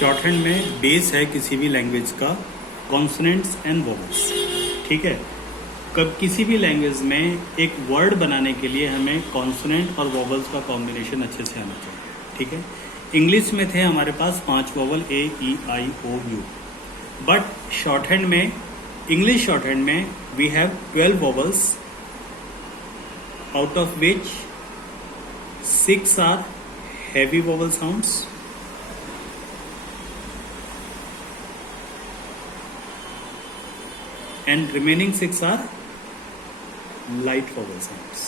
Short hand में base है किसी भी लैंग्वेज का कॉन्सोनेंट्स एंड वोवेल्स। ठीक है, कब किसी भी लैंग्वेज में एक वर्ड बनाने के लिए हमें कॉन्सोनेंट और वोवेल्स का कॉम्बिनेशन अच्छे से आना चाहिए। ठीक है, इंग्लिश में थे हमारे पास 5 vowel A E I O U, but shorthand में, इंग्लिश शॉर्ट हैंड में we have 12 vowels, out of which 6 are heavy vowel sounds and remaining 6 are light vowel sounds.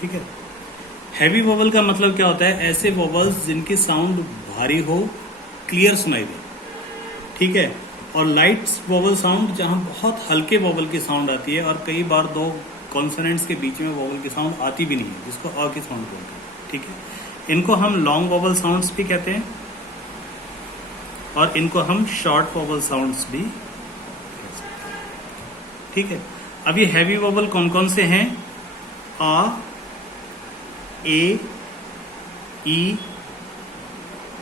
ठीक है, हैवी वोवल का मतलब क्या होता है? ऐसे वोवल्स जिनकी साउंड भारी हो, क्लियर सुनाई दे। ठीक है, और लाइट वोवल साउंड जहां बहुत हल्के वोवल की साउंड आती है और कई बार 2 कॉन्सोनेंट्स के बीच में वोवल की साउंड आती भी नहीं है, जिसको अ की साउंड बोलते हैं। ठीक है, इनको हम लॉन्ग वोवल साउंड्स भी कहते हैं और इनको हम शॉर्ट वोवल साउंड्स भी कह सकते हैं। ठीक है, अब ये हैवी वोवल कौन कौन से हैं? आ, ए, ई,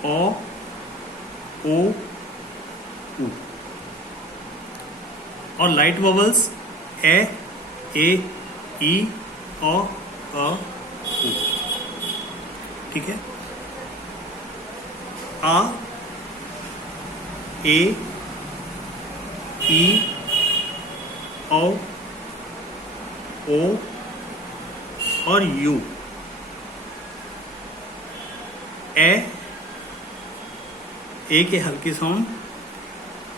ओ, ओ, उ। और लाइट वोवल्स ए, ई, ओ, अ, उ। ठीक है, आ, ए, ई, ओ, ओ और यू। ए के हल्की साउंड,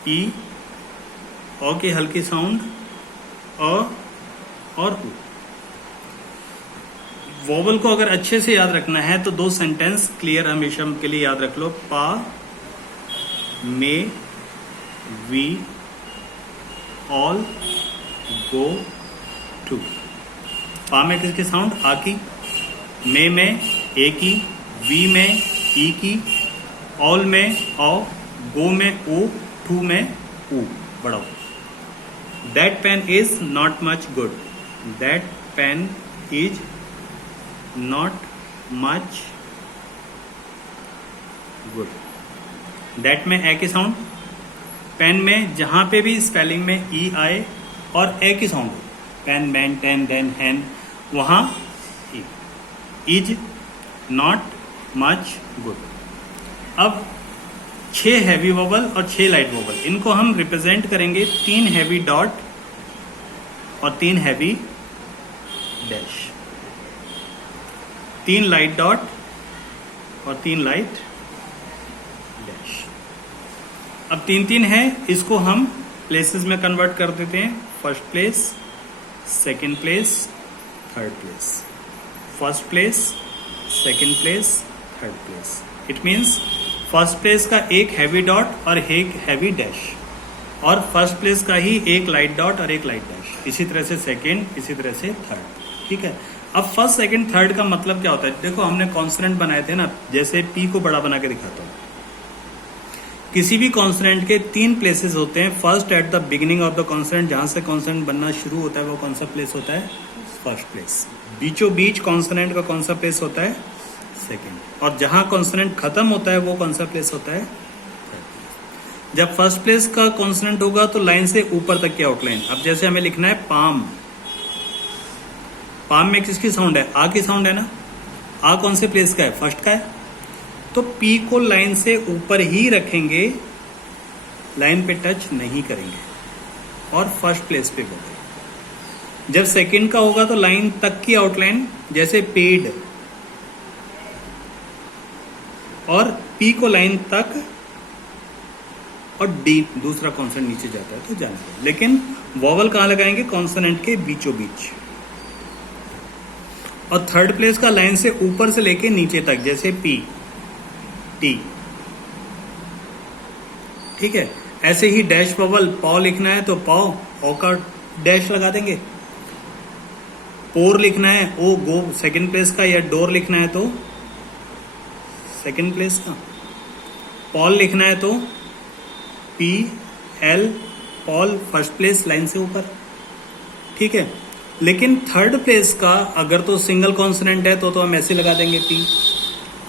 ई, ओ की हल्की साउंड, अ और उ। वोवल को अगर अच्छे से याद रखना है तो 2 सेंटेंस क्लियर हमेशा के लिए याद रख लो। पा, मे, वी, ऑल, गो, टू। पा में किसकी साउंड? आ की, मे में ए की, वी में ई की, ऑल में औ, गो में ओ, टू में ऊ, बड़ा। That pen is not much good. That pen is not much good. That में ए की साउंड, पेन में जहां पे भी स्पेलिंग में ई आए और ए की साउंड हो, pen, man, ten, then, hen, वहां E. Is not much good. अब 6 हैवी वोवल और 6 लाइट वोवल, इनको हम रिप्रेजेंट करेंगे 3 हैवी डॉट और 3 हैवी डैश, 3 लाइट डॉट और 3 लाइट डैश। अब 3-3 है, इसको हम प्लेसेस में कन्वर्ट कर देते हैं। First place, second place, third place. First place, second place, third place. It means first place का एक हैवी डॉट और एक हैवी डैश, और फर्स्ट प्लेस का ही एक लाइट डॉट और एक लाइट डैश। इसी तरह से सेकंड, इसी तरह से थर्ड। ठीक है, अब फर्स्ट, सेकंड, थर्ड का मतलब क्या होता है? देखो, हमने कॉन्सोनेंट बनाए थे ना, जैसे पी को बड़ा बना के दिखाता हूं। किसी भी कॉन्सोनेंट के 3 प्लेसेस होते हैं। First, at the beginning of the consonant, जहां से कॉन्सोनेंट बनना शुरू होता है वो कौन सा प्लेस होता है? First place. बीचों बीच कॉन्सोनेंट का कौन सा प्लेस होता है? सेकंड। और जहां कॉन्सोनेंट खत्म होता है वो कौन सा प्लेस होता है? जब फर्स्ट प्लेस का कॉन्सोनेंट होगा तो लाइन से ऊपर तक की आउटलाइन। अब जैसे हमें लिखना है पाम, पाम में किसकी साउंड है? आ की साउंड है ना। आ कौन से प्लेस का है? फर्स्ट का है। तो पी को लाइन से ऊपर ही रखेंगे, लाइन पे टच नहीं करेंगे और फर्स्ट प्लेस पे होगा। जब सेकंड का होगा तो लाइन तक की आउटलाइन, जैसे पेड, और पी को लाइन तक, और डी दूसरा कॉन्सोनेंट नीचे जाता है तो जाने दो। लेकिन वोवल कहां लगाएंगे? कॉन्सोनेंट के बीचों बीच। और थर्ड प्लेस का लाइन से ऊपर से लेके नीचे तक, जैसे पी, टी। ठीक है, ऐसे ही डैश वोवल, पॉ लिखना है तो पॉ, ओ का डैश लगा देंगे। पोर लिखना है, ओ गो सेकंड प्लेस का, या डोर लिखना है तो सेकंड प्लेस का। पॉल लिखना है तो P L, Paul first place line से ऊपर। ठीक है, लेकिन थर्ड प्लेस का अगर तो सिंगल कॉन्सोनेंट है तो हम ऐसे लगा देंगे P।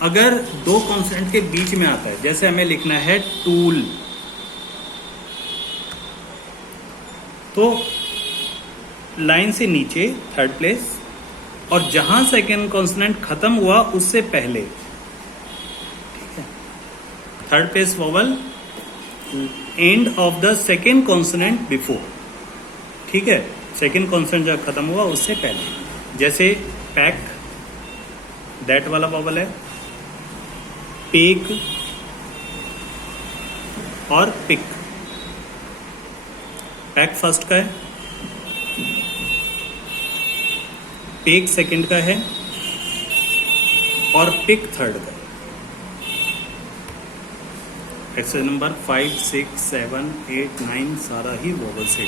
अगर दो कॉन्सोनेंट के बीच में आता है, जैसे हमें लिखना है टूल, तो लाइन से नीचे थर्ड प्लेस, और जहां सेकेंड कॉन्सोनेंट खत्म हुआ उससे पहले, ठीक है, third place vowel end of the second consonant before, ठीक है, सेकेंड कॉन्सोनेंट जब खत्म हुआ उससे पहले। जैसे पैक, दैट वाला वोवल है, पेक और पिक। पैक फर्स्ट का है, पेक सेकंड का है और पिक थर्ड का है। एक्सरसाइज नंबर 5, 6, 7, 8, 9 सारा ही वोवल से,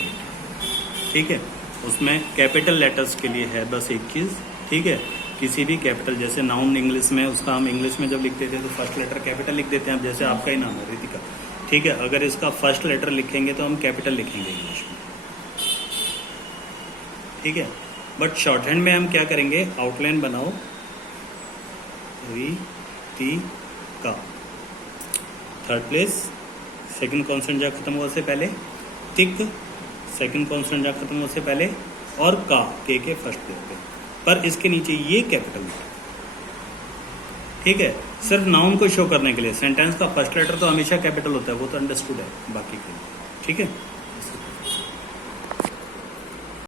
ठीक है। उसमें कैपिटल लेटर्स के लिए है बस एक चीज़, ठीक है। किसी भी कैपिटल, जैसे नाउन इंग्लिश में, उसका हम इंग्लिश में जब लिखते थे तो फर्स्ट लेटर कैपिटल लिख देते हैं। अब जैसे आपका ही नाम है रितिका, ठीक है, अगर इसका फर्स्ट लेटर लिखेंगे तो हम कैपिटल लिखेंगे इंग्लिश में, ठीक है। बट शॉर्ट हैंड में हम क्या करेंगे, आउटलाइन बनाओ, Ritika, third place, second consonant जब खत्म हुआ उससे पहले, तिक, सेकंड कॉन्सोनेंट जब खत्म हुआ उससे पहले, और का, के फर्स्ट प्लेस पे, पर इसके नीचे ये कैपिटल है, ठीक है। सिर्फ नाउन को शो करने के लिए। सेंटेंस का फर्स्ट लेटर तो हमेशा कैपिटल होता है, वो तो अंडरस्टूड है बाकी के लिए, ठीक है।